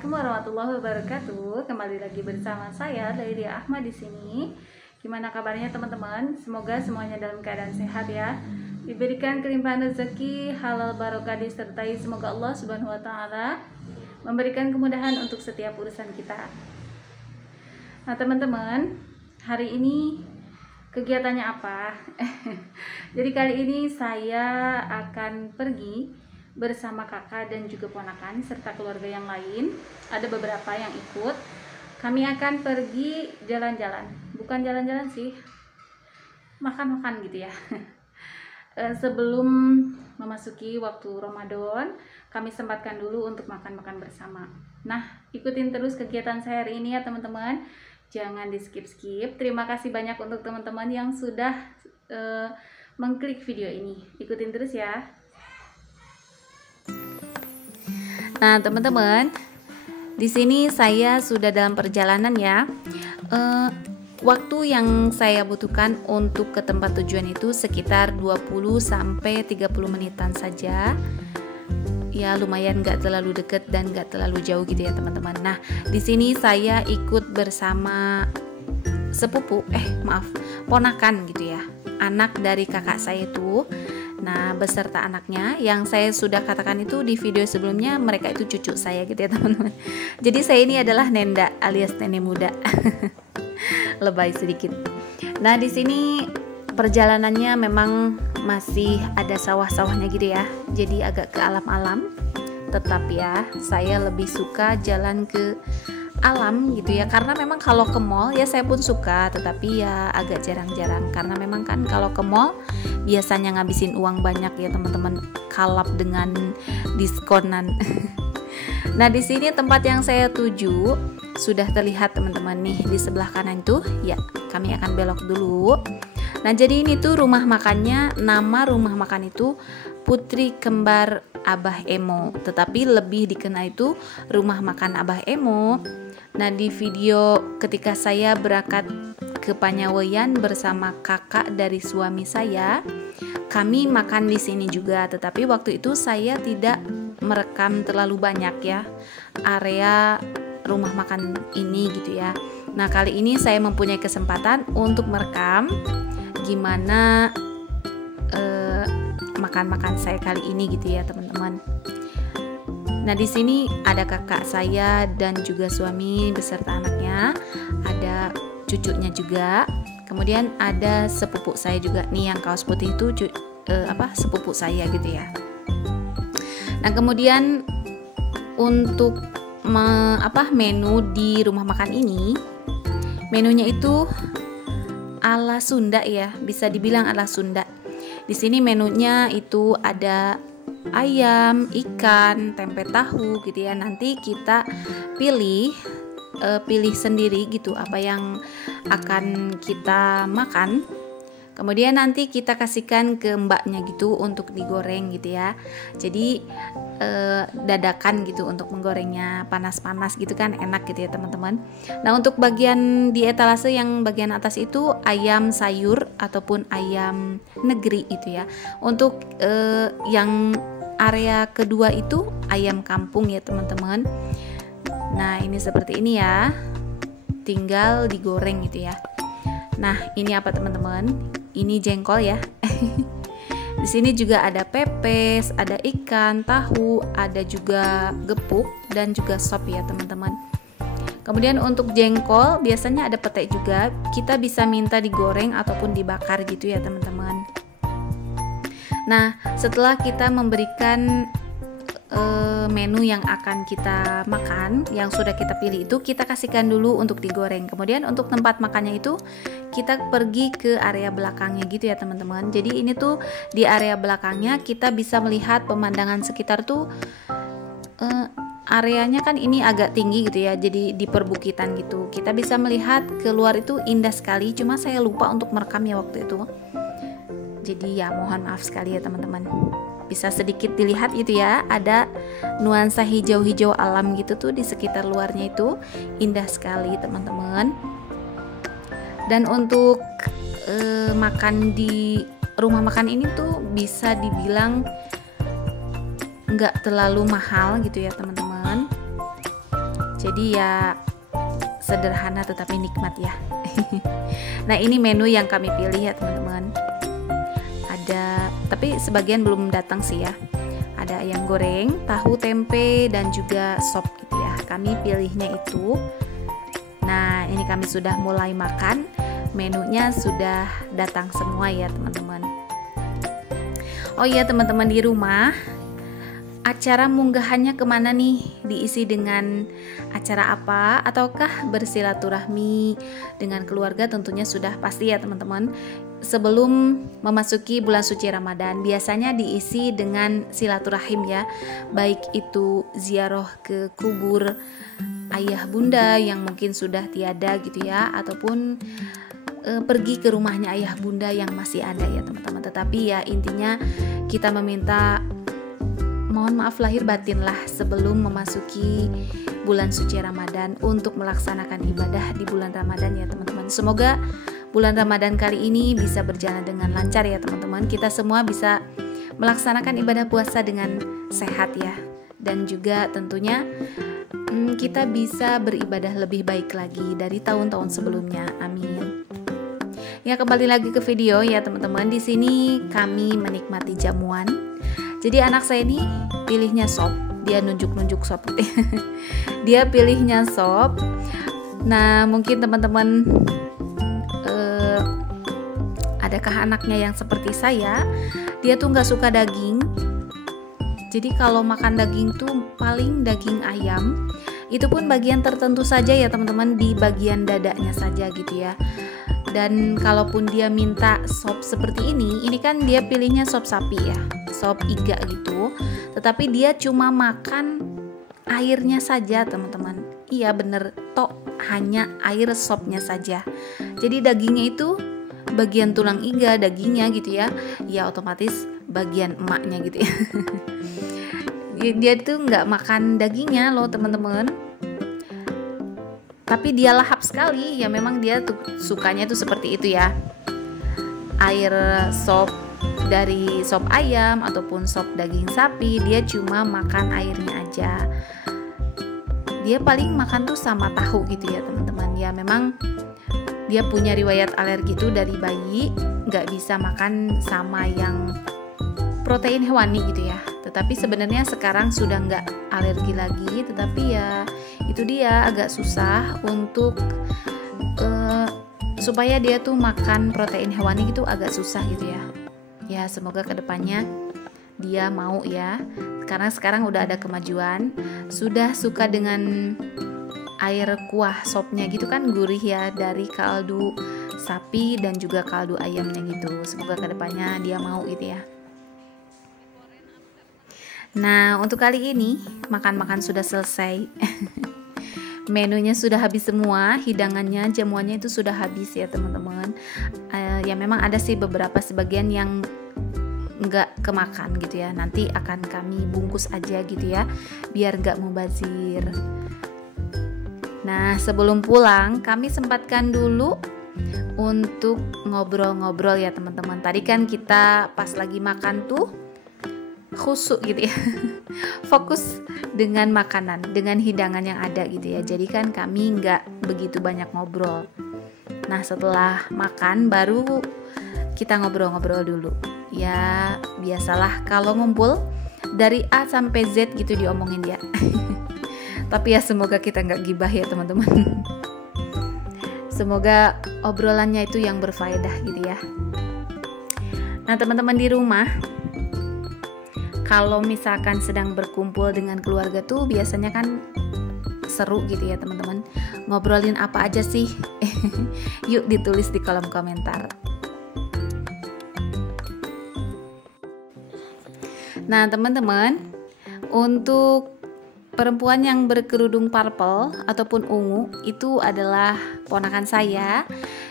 Assalamualaikum warahmatullahi wabarakatuh. Kembali lagi bersama saya Lailia Ahmad di sini. Gimana kabarnya teman-teman? Semoga semuanya dalam keadaan sehat ya. Diberikan kelimpahan rezeki, halal barokah disertai semoga Allah Subhanahu wa taala memberikan kemudahan untuk setiap urusan kita. Nah, teman-teman, hari ini kegiatannya apa? Jadi kali ini saya akan pergi bersama kakak dan juga ponakan serta keluarga yang lain. Ada beberapa yang ikut. Kami akan pergi jalan-jalan. Bukan jalan-jalan sih, makan-makan gitu ya. Sebelum memasuki waktu Ramadan, kami sempatkan dulu untuk makan-makan bersama. Nah, ikutin terus kegiatan saya hari ini ya teman-teman. Jangan di skip-skip. Terima kasih banyak untuk teman-teman yang sudah mengklik video ini. Ikutin terus ya. Nah, teman-teman, di sini saya sudah dalam perjalanan ya. Waktu yang saya butuhkan untuk ke tempat tujuan itu sekitar 20 sampai 30 menitan saja. Ya, lumayan nggak terlalu deket dan nggak terlalu jauh gitu ya, teman-teman. Nah, di sini saya ikut bersama ponakan gitu ya. Anak dari kakak saya itu. Nah, beserta anaknya yang saya sudah katakan itu di video sebelumnya, mereka itu cucu saya gitu ya teman-teman. Jadi saya ini adalah nenda alias nenek muda. Lebay sedikit. Nah, di sini perjalanannya memang masih ada sawah-sawahnya gitu ya. Jadi agak ke alam-alam. Tetap ya, saya lebih suka jalan ke alam gitu ya, karena memang kalau ke mall ya saya pun suka, tetapi ya agak jarang-jarang karena memang kan kalau ke mall biasanya ngabisin uang banyak ya teman-teman, kalap dengan diskonan. Nah, di sini tempat yang saya tuju sudah terlihat teman-teman nih di sebelah kanan tuh ya. Kami akan belok dulu. Nah, jadi ini tuh rumah makannya, nama rumah makan itu Putri Kembar Abah Emo, tetapi lebih dikenal itu rumah makan Abah Emo. Nah, di video ketika saya berangkat ke Panyaweyan bersama kakak dari suami saya, kami makan di sini juga, tetapi waktu itu saya tidak merekam terlalu banyak ya area rumah makan ini gitu ya. Nah, kali ini saya mempunyai kesempatan untuk merekam gimana makan-makan saya kali ini gitu ya teman-teman. Nah, di sini ada kakak saya dan juga suami beserta anaknya, ada cucunya juga. Kemudian ada sepupu saya juga nih yang kaos putih itu sepupu saya gitu ya. Nah, kemudian untuk menu di rumah makan ini, menunya itu ala Sunda ya, bisa dibilang ala Sunda. Di sini menunya itu ada ayam, ikan, tempe tahu gitu ya. Nanti kita pilih sendiri gitu apa yang akan kita makan. Kemudian nanti kita kasihkan ke mbaknya gitu untuk digoreng gitu ya. Jadi dadakan gitu untuk menggorengnya, panas-panas gitu kan enak gitu ya teman-teman. Nah, untuk bagian di etalase yang bagian atas itu ayam sayur ataupun ayam negeri itu ya. Untuk yang area kedua itu ayam kampung ya teman-teman. Nah, ini seperti ini ya, tinggal digoreng gitu ya. Nah, ini apa teman-teman? Ini jengkol ya. Di sini juga ada pepes, ada ikan, tahu, ada juga gepuk dan juga sop ya teman-teman. Kemudian untuk jengkol biasanya ada pete juga. Kita bisa minta digoreng ataupun dibakar gitu ya teman-teman. Nah, setelah kita memberikan menu yang akan kita makan, yang sudah kita pilih itu kita kasihkan dulu untuk digoreng. Kemudian untuk tempat makannya itu kita pergi ke area belakangnya gitu ya teman-teman. Jadi ini tuh di area belakangnya kita bisa melihat pemandangan sekitar tuh areanya kan ini agak tinggi gitu ya, jadi di perbukitan gitu. Kita bisa melihat keluar itu indah sekali, cuma saya lupa untuk merekamnya waktu itu. Jadi ya mohon maaf sekali ya teman-teman. Bisa sedikit dilihat gitu ya, ada nuansa hijau-hijau alam gitu tuh di sekitar luarnya, itu indah sekali teman-teman. Dan untuk makan di rumah makan ini tuh bisa dibilang nggak terlalu mahal gitu ya teman-teman. Jadi ya sederhana tetapi nikmat ya. Nah, ini menu yang kami pilih ya teman-teman. Ada, tapi sebagian belum datang sih ya. Ada ayam goreng, tahu tempe, dan juga sop gitu ya. Kami pilihnya itu. Nah, ini kami sudah mulai makan. Menunya sudah datang semua ya teman-teman. Oh iya teman-teman, di rumah acara munggahannya kemana nih? Diisi dengan acara apa? Ataukah bersilaturahmi dengan keluarga? Tentunya sudah pasti ya teman-teman. Sebelum memasuki bulan suci Ramadan, biasanya diisi dengan silaturahim ya. Baik itu ziarah ke kubur ayah bunda yang mungkin sudah tiada gitu ya, ataupun pergi ke rumahnya ayah bunda yang masih ada ya teman-teman. Tetapi ya intinya kita meminta mohon maaf lahir batin lah sebelum memasuki bulan suci Ramadan untuk melaksanakan ibadah di bulan Ramadan ya teman-teman. Semoga bulan Ramadan kali ini bisa berjalan dengan lancar ya teman-teman. Kita semua bisa melaksanakan ibadah puasa dengan sehat ya. Dan juga tentunya kita bisa beribadah lebih baik lagi dari tahun-tahun sebelumnya. Amin. Ya, kembali lagi ke video ya teman-teman. Di sini kami menikmati jamuan. Jadi anak saya ini pilihnya sop. Dia nunjuk-nunjuk sop. Dia pilihnya sop. Nah, mungkin teman-teman adakah anaknya yang seperti saya? Dia tuh nggak suka daging. Jadi kalau makan daging tuh paling daging ayam. Itu pun bagian tertentu saja ya teman-teman, di bagian dadanya saja gitu ya. Dan kalaupun dia minta sop seperti ini kan dia pilihnya sop sapi ya, sop iga gitu. Tetapi dia cuma makan airnya saja teman-teman. Iya bener, tok hanya air sopnya saja. Jadi dagingnya itu bagian tulang iga, dagingnya gitu ya. Ya otomatis bagian emaknya gitu ya. Dia tuh nggak makan dagingnya loh teman-teman. Tapi dia lahap sekali, ya memang dia tuh sukanya tuh seperti itu ya. Air sop dari sop ayam ataupun sop daging sapi, dia cuma makan airnya aja. Dia paling makan tuh sama tahu gitu ya teman-teman. Ya memang dia punya riwayat alergi tuh dari bayi, nggak bisa makan sama yang protein hewani gitu ya. Tetapi sebenarnya sekarang sudah nggak alergi lagi, tetapi ya itu dia agak susah untuk supaya dia tuh makan protein hewani gitu, agak susah gitu ya. Ya semoga kedepannya dia mau ya, karena sekarang udah ada kemajuan, sudah suka dengan air kuah sopnya gitu kan, gurih ya dari kaldu sapi dan juga kaldu ayamnya gitu. Semoga kedepannya dia mau gitu ya. Nah, untuk kali ini makan-makan sudah selesai. Menunya sudah habis semua, hidangannya, jamuannya itu sudah habis ya teman-teman. Ya memang ada sih beberapa sebagian yang nggak kemakan gitu ya. Nanti akan kami bungkus aja gitu ya, biar nggak mubazir. Nah, sebelum pulang kami sempatkan dulu untuk ngobrol-ngobrol ya teman-teman. Tadi kan kita pas lagi makan tuh khusyuk gitu ya. Fokus dengan makanan, dengan hidangan yang ada gitu ya. Jadi kan kami nggak begitu banyak ngobrol. Nah, setelah makan baru kita ngobrol-ngobrol dulu. Ya, biasalah kalau ngumpul dari A sampai Z gitu diomongin ya. Tapi ya semoga kita nggak gibah ya teman-teman. Semoga obrolannya itu yang berfaedah gitu ya. Nah, teman-teman di rumah, kalau misalkan sedang berkumpul dengan keluarga tuh biasanya kan seru gitu ya teman-teman. Ngobrolin apa aja sih? Yuk ditulis di kolom komentar. Nah teman-teman, untuk perempuan yang berkerudung purple ataupun ungu itu adalah ponakan saya.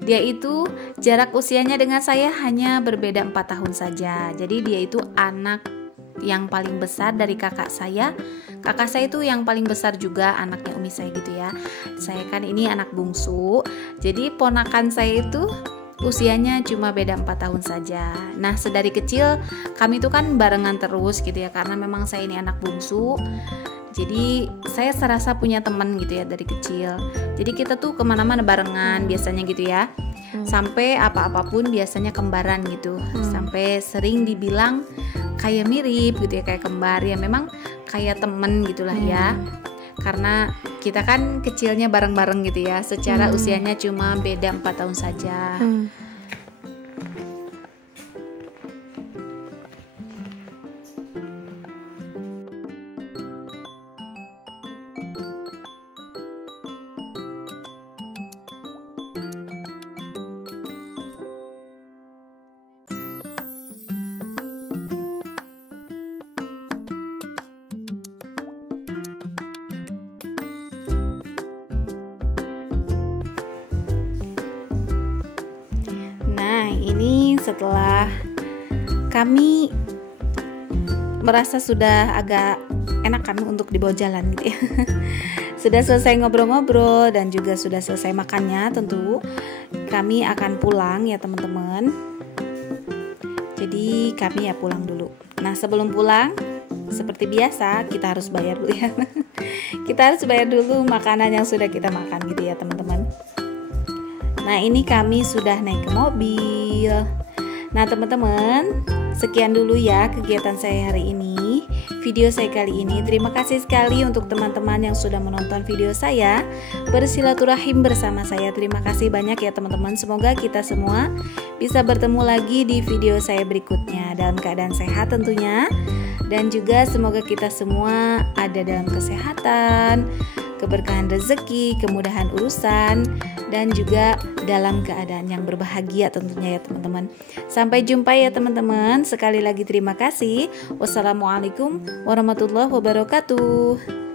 Dia itu jarak usianya dengan saya hanya berbeda 4 tahun saja. Jadi dia itu anak yang paling besar dari kakak saya. Kakak saya itu yang paling besar juga, anaknya umi saya gitu ya. Saya kan ini anak bungsu. Jadi ponakan saya itu usianya cuma beda 4 tahun saja. Nah, sedari kecil kami itu kan barengan terus gitu ya, karena memang saya ini anak bungsu. Jadi saya serasa punya teman gitu ya dari kecil. Jadi kita tuh kemana-mana barengan biasanya gitu ya. Sampai apa-apapun biasanya kembaran gitu. Sampai sering dibilang kayak mirip gitu ya, kayak kembar ya, memang kayak temen gitulah ya. Karena kita kan kecilnya bareng-bareng gitu ya. Secara usianya cuma beda 4 tahun saja. Ini setelah kami merasa sudah agak enakan untuk dibawa jalan gitu ya. Sudah selesai ngobrol-ngobrol dan juga sudah selesai makannya, tentu kami akan pulang ya teman-teman. Jadi kami ya pulang dulu. Nah sebelum pulang, seperti biasa kita harus bayar dulu ya. Kita harus bayar dulu makanan yang sudah kita makan gitu ya teman-teman. Nah ini kami sudah naik ke mobil. Nah teman-teman, sekian dulu ya kegiatan saya hari ini, video saya kali ini. Terima kasih sekali untuk teman-teman yang sudah menonton video saya, bersilaturahim bersama saya. Terima kasih banyak ya teman-teman. Semoga kita semua bisa bertemu lagi di video saya berikutnya dalam keadaan sehat tentunya. Dan juga semoga kita semua ada dalam kesehatan, keberkahan rezeki, kemudahan urusan, dan juga dalam keadaan yang berbahagia tentunya ya teman-teman. Sampai jumpa ya teman-teman. Sekali lagi terima kasih. Wassalamualaikum warahmatullahi wabarakatuh.